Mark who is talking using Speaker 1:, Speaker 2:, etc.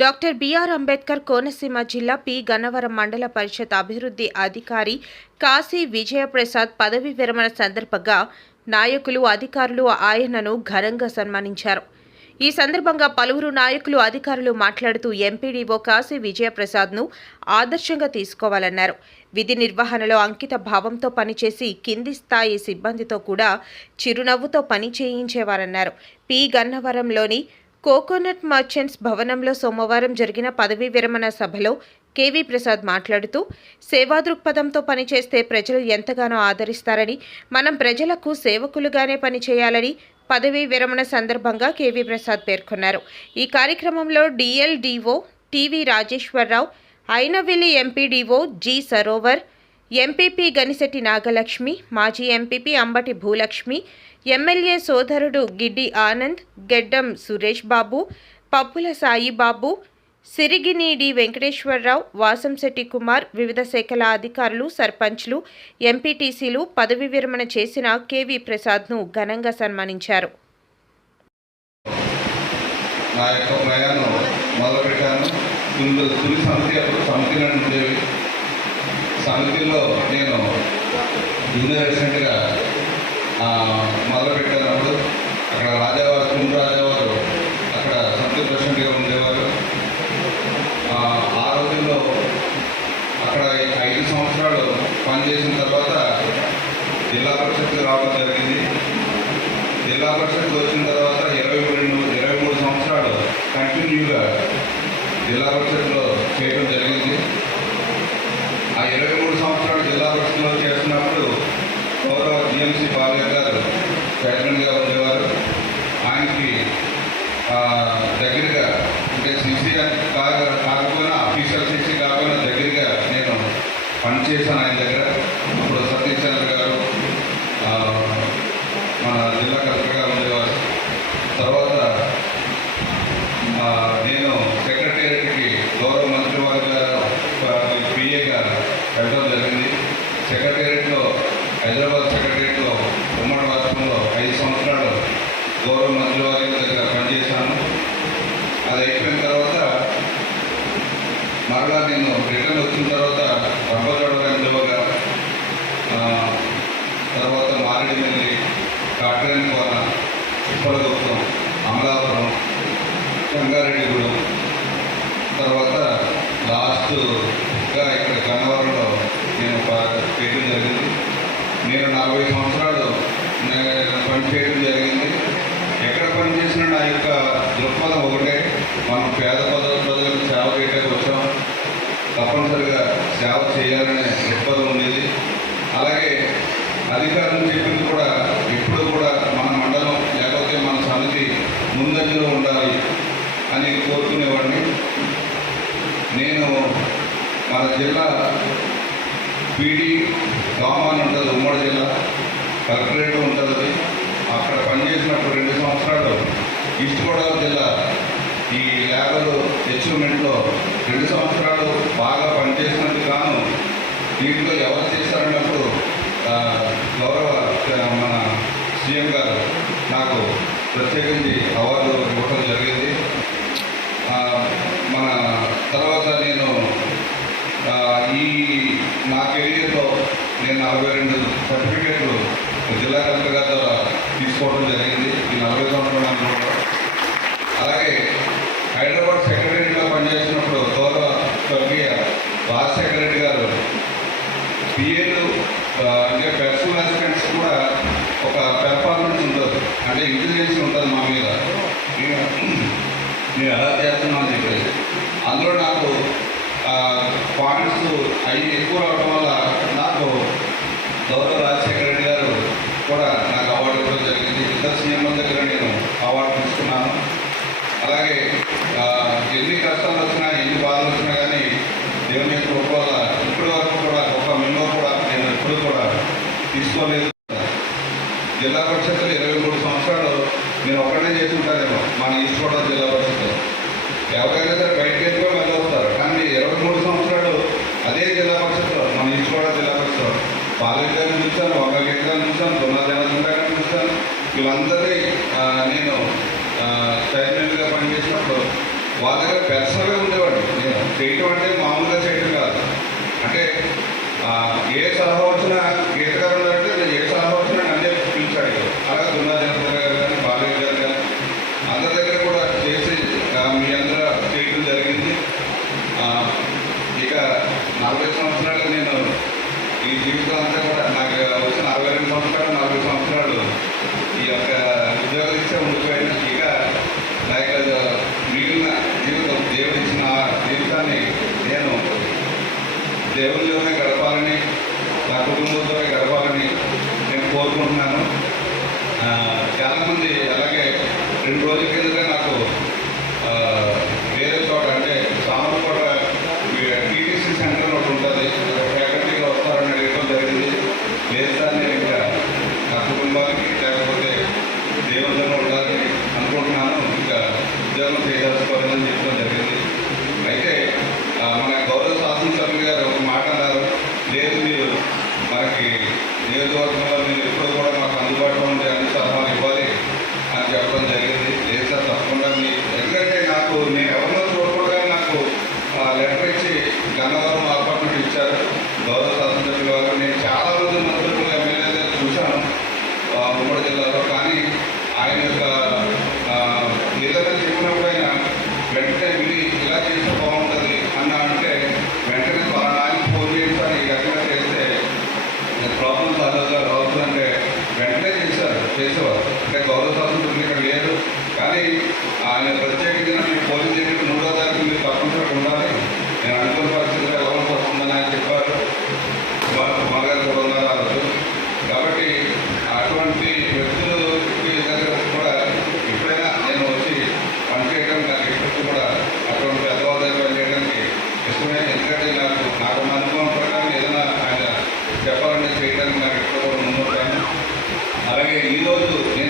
Speaker 1: Doctor BR Ambedkar Konaseema జిల్లా P. Gannavaram మండల పరిషత్ అభివృద్ధి అధికారి కాశీ విజయప్రసాద్ పదవి విరమణ సందర్భంగా నాయకులు అధికారులు ఆయనను ఘనంగా సన్మానించారు. ఈ సందర్భంగా పలువురు నాయకులు అధికారులు మాట్లాడుతూ ఎంపీడీఓ కాశీ విజయప్రసాద్ను ఆదర్శంగా తీసుకోవాలన్నారు. విధి నిర్వహణలో అంకిత భావంతో పనిచేసి కింది స్థాయి సిబ్బందితో కూడా చిరునవ్వుతో పని చేయించేవారన్నారు. పి. గన్నవరంలోని కోకోనట్ మర్చెంట్స్ భవనంలో సోమవారం జరిగిన పదవీ విరమణ సభలో కేవీ ప్రసాద్ మాట్లాడుతూ సేవా దృక్పథంతో పనిచేస్తే ప్రజలు ఎంతగానో ఆదరిస్తారని మనం ప్రజలకు సేవకులుగానే పనిచేయాలని పదవీ విరమణ సందర్భంగా కేవీ ప్రసాద్ పేర్కొన్నారు. ఈ కార్యక్రమంలో DLDO T V Rajeswara Rao Ainavilli MPDO G. Sarovar MPP Ganisetti Nagalakshmi మాజీ ఎంపీపీ అంబటి భూలక్ష్మి ఎమ్మెల్యే సోదరుడు గిడ్డి ఆనంద్ గెడ్డం సురేష్ బాబు పప్పుల సాయిబాబు సిరిగినీడి వెంకటేశ్వరరావు వాసంశెట్టి కుమార్ వివిధ శాఖల అధికారులు సర్పంచ్లు ఎంపీటీసీలు పదవి విరమణ చేసిన కేవీ ప్రసాద్ను ఘనంగా సన్మానించారు.
Speaker 2: నా యొక్క ప్రయాణం మొదలుపెట్టాను. తొలి సమితి అప్పుడు సమితిలో నేను జూనియర్ అసిస్టెంట్గా మొదలుపెట్టినప్పుడు అక్కడ రాజావారు కుండు రాజావారు అక్కడ సమితి ప్రెసిడెంట్గా ఉండేవారు. ఆ, రోజుల్లో అక్కడ ఐదు సంవత్సరాలు పనిచేసిన తర్వాత జిల్లా పరిషత్కి రావడం జరిగింది. జిల్లా పరిషత్కి వచ్చిన తర్వాత ఇరవై రెండు ఇరవై మూడు సంవత్సరాలు కంటిన్యూగా జిల్లా పరిషత్ చేయడం జరిగింది ఆ ఇరవై మూడు సంవత్సరాలు జిల్లా పరిషత్లో చేస్తున్నప్పుడు గౌరవ జిఎంసీ బాలయ్య గారు చైర్మన్గా ఉండేవారు ఆయనకి ఆ, దగ్గరగా అంటే సిసి కాక కాకపోయినా అఫీషియల్ సిసి కాకపోయినా దగ్గరగా నేను పనిచేశాను ఆయన దగ్గర. ఇప్పుడు సతీష్ గారు మన జిల్లా కలెక్టర్గా ఉండేవారు. తర్వాత నేను సెక్రటేరియట్కి గౌరవ మంత్రి వారిగా పిఏగా వెళ్ళడం జరిగింది. సెక్రటేరియట్లో హైదరాబాద్ సెక్రటేరియట్లో ఉమ్మడి రాష్ట్రంలో ఐదు సంవత్సరాలు గౌరవ మంత్రి వారి దగ్గర పనిచేశాను. అది అయిపోయిన తర్వాత మరలా నేను రిటర్న్ వచ్చిన తర్వాత చేయడం జరిగింది. నేను నలభై సంవత్సరాలు పనిచేయడం పని చేయడం జరిగింది. ఎక్కడ పని చేసినా నా యొక్క దృక్పథం ఒకటే. మనం పేద పద ప్రజలకు సేవ చేయడానికి వచ్చాం తప్పనిసరిగా సేవ చేయాలనే దృక్పథం ఉండేది. అలాగే అధికారులు చెప్పింది కూడా ఎప్పుడు కూడా మన మండలం లేకపోతే మన సమితి ముందంజలో ఉండాలి అని కోరుకునేవాడిని. నేను మన జిల్లా పీడీ గామాన్ ఉంటుంది ఉమ్మడి జిల్లా. కలెక్టరేట్ ఉంటుంది అక్కడ పనిచేసినప్పుడు రెండు సంవత్సరాలు ఈస్ట్ గోదావరి జిల్లా ఈ లేబర్ అచీవ్మెంట్లో రెండు సంవత్సరాలు బాగా పనిచేసినందుకు గాను దీంట్లో ఎవరు చేశారన్నప్పుడు గౌరవ మన సీఎం గారు నాకు ప్రత్యేకించి అవార్డు ఇవ్వడం జరిగింది. మన తర్వాత నేను ఈ నాకు నలభై రెండు సర్టిఫికేట్లు జిల్లా కలెక్టర్ గారి ద్వారా తీసుకోవడం జరిగింది. ఈ నలభై సంవత్సరాల అలాగే హైదరాబాద్ సెక్రటరీగా పనిచేసినప్పుడు గౌరవ స్వర్గీయ రాజ్ సెక్రటరీ గారు పిఏలు అంటే పెర్సనల్ అసిస్టెంట్స్ కూడా ఒక పెర్ఫార్మెన్స్ ఉంటుంది. అంటే ఇంటెలిజెన్స్ ఉంటుంది మా మీద. నేను నేను ఎలా చేస్తున్నాను అని చెప్పేసి. అందులో నాకు పాయింట్స్ అవి ఎక్కువ రావడం వల్ల నాకు గౌరవ రాజశేఖర రెడ్డి గారు కూడా నాకు అవార్డు ఇవ్వడం జరిగింది. ఇద్దరు సీఎంల దగ్గర నేను అవార్డు తీసుకున్నాను. అలాగే ఎన్ని కష్టాలు వచ్చినా ఎన్ని బాధలు వచ్చినా కానీ దేవుని యొక్క కృప ఇప్పటి వరకు కూడా ఒక మెమో కూడా నేను ఎప్పుడు కూడా తీసుకోలేదు. జిల్లా పరిషత్తులు ఇరవై వీళ్ళందరినీ నేను చైర్మన్గా పనిచేసినప్పుడు వాళ్ళ దగ్గర పెర్సనల్గా ఉండేవాడిని. నేను చేయటం అంటే మామూలుగా చేయటం కాదు. అంటే ఏ సలహా కుటుంబంతోనే గడపాలని నేను కోరుకుంటున్నాను. చాలామంది అలాగే రెండు రోజుల కిందట నాకు అతని అనుభవం ప్రకారం ఏదైనా ఆయన చెప్పాలని చేయడానికి నాకు ఎప్పుడు ముందుంటాను అలాగే ఈరోజు నేను